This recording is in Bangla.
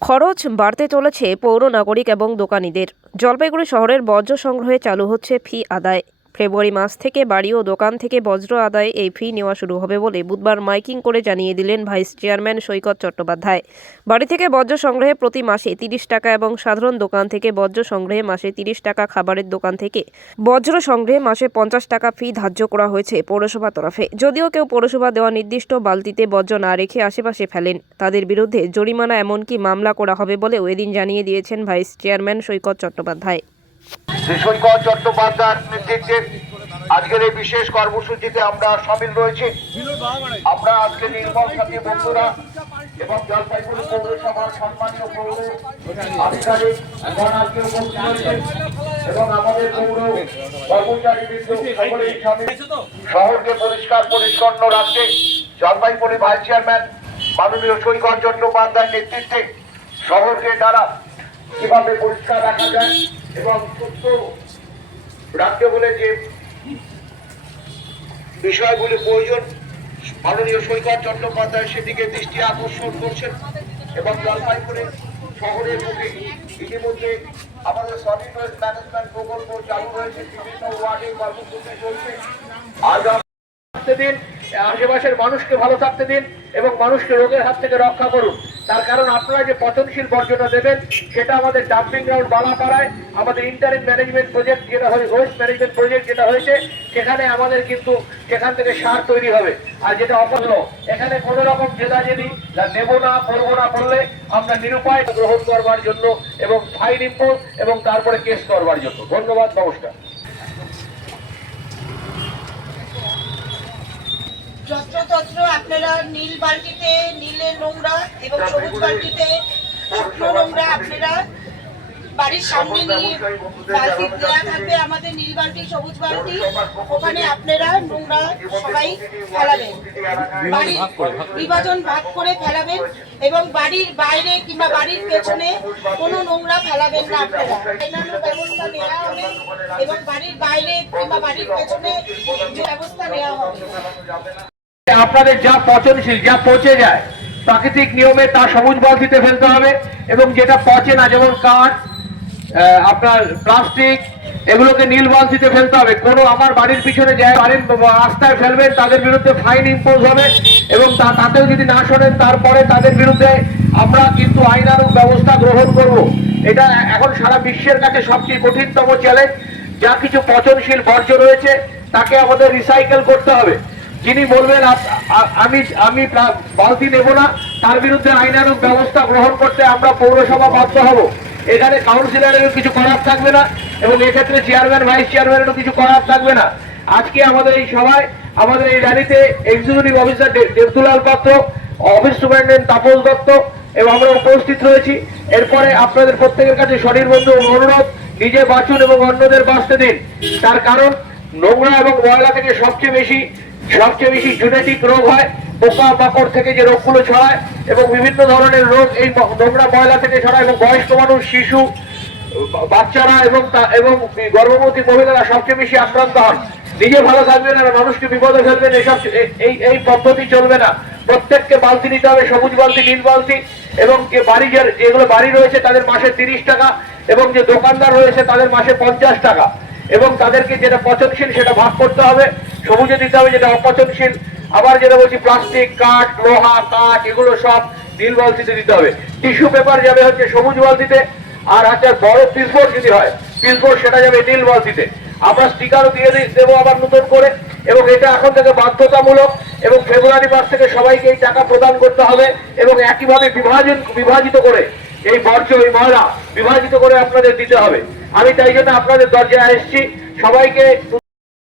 খরচ বাড়তে চলেছে পৌর নাগরিক এবং দোকানিদের। জলপাইগুড়ি শহরের বর্জ্য সংগ্রহে চালু হচ্ছে ফি আদায়। ফেব্রুয়ারি মাস থেকে বাড়ি ও দোকান থেকে বজ্র আদায়ে এই ফি নেওয়া শুরু হবে বলে বুধবার মাইকিং করে জানিয়ে দিলেন ভাইস চেয়ারম্যান সৈকত চট্টোপাধ্যায়। বাড়ি থেকে বর্জ্য সংগ্রহে প্রতি মাসে 30 টাকা এবং সাধারণ দোকান থেকে বর্জ্য সংগ্রহে মাসে 30 টাকা, খাবারের দোকান থেকে বজ্র সংগ্রহে মাসে 50 টাকা ফি ধার্য করা হয়েছে পৌরসভা তরফে। যদিও কেউ পৌরসভা দেওয়া নির্দিষ্ট বালতিতে বর্জ্য না রেখে আশেপাশে ফেলেন, তাদের বিরুদ্ধে জরিমানা এমনকি মামলা করা হবে বলেও এদিন জানিয়ে দিয়েছেন ভাইস চেয়ারম্যান সৈকত চট্টোপাধ্যায়। সৈকত চট্টোপাধ্যায়ের নেতৃত্বে আজকের এই বিশেষ কর্মসূচিতে আমরা সামিল রয়েছি। আমরা আজকে নির্মল সাথী বন্ধুরা এবং জলপাইগুড়ি পৌরসভার সম্মানীয় পৌর আধিকারিক এবং আমাদের পৌর কর্মচারীবৃন্দ সকলেই সামিল। শহরকে পরিষ্কার পরিচ্ছন্ন রাখতে জলপাইগুড়ি ভাইস চেয়ারম্যান মাননীয় সৈকত চট্টোপাধ্যায়ের নেতৃত্বে শহরকে দ্বারা কিভাবে পরিষ্কার রাখা যায় এবং সুস্থ রাখতে হলে যে বিষয়গুলি প্রয়োজন মাননীয় সৈকত চট্টোপাধ্যায় সেদিকে দৃষ্টি আকর্ষণ করছেন। এবং জলপাইগুড়ি শহরের মধ্যে ইতিমধ্যে আমাদের সলিড ওয়েস্ট ম্যানেজমেন্ট প্রকল্প চালু হয়েছে, বিভিন্ন ওয়ার্ডে কর্মসূচি চলছে। আজ থাকতে দিন, আশেপাশের মানুষকে ভালো থাকতে দিন এবং মানুষকে রোগের হাত থেকে রক্ষা করুন। তার কারণ আপনারা যে পচনশীল বর্জ্যটা দেবেন সেটা আমাদের ডাম্পিং গ্রাউন্ড বালাপাড়ায় আমাদের ইন্টারিম ম্যানেজমেন্ট প্রজেক্ট যেটা হয়, ওয়েস্ট ম্যানেজমেন্ট প্রজেক্ট যেটা হয়েছে, সেখানে আমাদের কিন্তু সেখান থেকে সার তৈরি হবে। আর যেটা অপছন্দ, এখানে কোনো রকম জেদাজেদি নেবো না করবো না বললে আমরা নিরুপায় গ্রহণ করবার জন্য এবং ফাইন ইম্পোজ এবং তারপরে কেস করবার জন্য। ধন্যবাদ, নমস্কার। যত্রতত্র আপনারা নীল বালতিতে নীলের নোংরা এবং সবুজ বালতিতে শুকনো নোংরা আপনারা বাড়ির সামনে নিয়ে বালতি দেওয়া থাকবে, আমাদের নীল বালতি সবুজ বালতি, ওখানে আপনারা নোংরা সবাই ফেলাবেন। বাড়ির বিভাজন ভাগ করে ফেলাবেন এবং বাড়ির বাইরে কিংবা বাড়ির পেছনে কোনো নোংরা ফেলাবেন না। আপনারা অন্যান্য ব্যবস্থা নেওয়া হবে এবং বাড়ির বাইরে কিংবা বাড়ির পেছনে ব্যবস্থা নেওয়া হবে। আপনাদের যা পচনশীল, যা পচে যায় প্রাকৃতিক নিয়মে তা সবুজ বালতিতে ফেলতে হবে এবং যেটা পচে না, যেমন কাঠ, আপনার প্লাস্টিক, এগুলোকে নীল বালতিতে ফেলতে হবে। কোনো আমার বাড়ির পিছনে যায় বাড়ির রাস্তায় ফেলবেন, তাদের বিরুদ্ধে ফাইন ইম্পোজ হবে এবং তাতেও যদি না শোনেন তারপরে তাদের বিরুদ্ধে আমরা কিন্তু আইনানুগ ব্যবস্থা গ্রহণ করব। এটা এখন সারা বিশ্বের কাছে সবচেয়ে কঠিনতম চ্যালেঞ্জ। যা কিছু পচনশীল বর্জ্য রয়েছে তাকে আমাদের রিসাইকেল করতে হবে। যিনি বলবেন আমি বালতি নেব না, তার বিরুদ্ধে আইনানুগ ব্যবস্থা গ্রহণ করতে আমরা পৌরসভা বাধ্য হব। এখানে কাউন্সিলরেরও কিছু করার থাকবে না এবং এক্ষেত্রে চেয়ারম্যান ভাইস চেয়ারম্যানেরও কিছু করার থাকবে না। আজকে আমাদের এই সভায়, আমাদের এই র্যালিতে এক্সিকিউটিভ অফিসার দেবদুলাল পাত্র, অফিস সুপারিনটেন্ডেন্ট তাপস দত্ত এবং আমরা উপস্থিত রয়েছি। এরপরে আপনাদের প্রত্যেকের কাছে স্বনির্বন্ধ অনুরোধ, নিজে বাঁচুন এবং অন্যদের বাঁচতে দিন। তার কারণ নোংরা এবং ময়লা থেকে সবচেয়ে বেশি জেনেটিক রোগ হয়। পোকা মাকড় থেকে যে রোগগুলো ছড়ায় এবং বিভিন্ন ধরনের রোগ এই নোংরা ময়লা থেকে ছড়ায় এবং বয়স্ক মানুষ, শিশু, বাচ্চারা এবং গর্ভবতী মহিলারা সবচেয়ে বেশি আক্রান্ত হন। নিজে ভালো থাকবেন আর মানুষকে বিপদে ফেলবেন, এসব এই পদ্ধতি চলবে না। প্রত্যেককে বালতি নিতে হবে, সবুজ বালতি, নীল বালতি, এবং যে যেগুলো বাড়ি রয়েছে তাদের মাসে 30 টাকা এবং যে দোকানদার রয়েছে তাদের মাসে 50 টাকা এবং তাদেরকে যেটা পচনশীল সেটা ভাগ করতে হবে, সবুজে দিতে হবে যেটা অপচনশীল। আবার যেটা বলছি প্লাস্টিক, কাঠ, লোহা, কাঠ, এগুলো সব নীল বালতিতে দিতে হবে। টিস্যু পেপার যাবে হচ্ছে সবুজ বালতিতে, আর বড় পিসবোর্ড যদি হয় পিসবোর্ড সেটা যাবে নীল বালতিতে। আমরা স্টিকারও দিয়ে দেবো আবার নতুন করে এবং এটা এখন থেকে বাধ্যতামূলক এবং ফেব্রুয়ারি মাস থেকে সবাইকে এই টাকা প্রদান করতে হবে এবং একইভাবে বিভাজিত করে এই বর্জ্য, এই ময়লা বিভাজিত করে আপনাদের দিতে হবে। আমি তাই জন্য আপনাদের দরজায় এসেছি, সবাইকে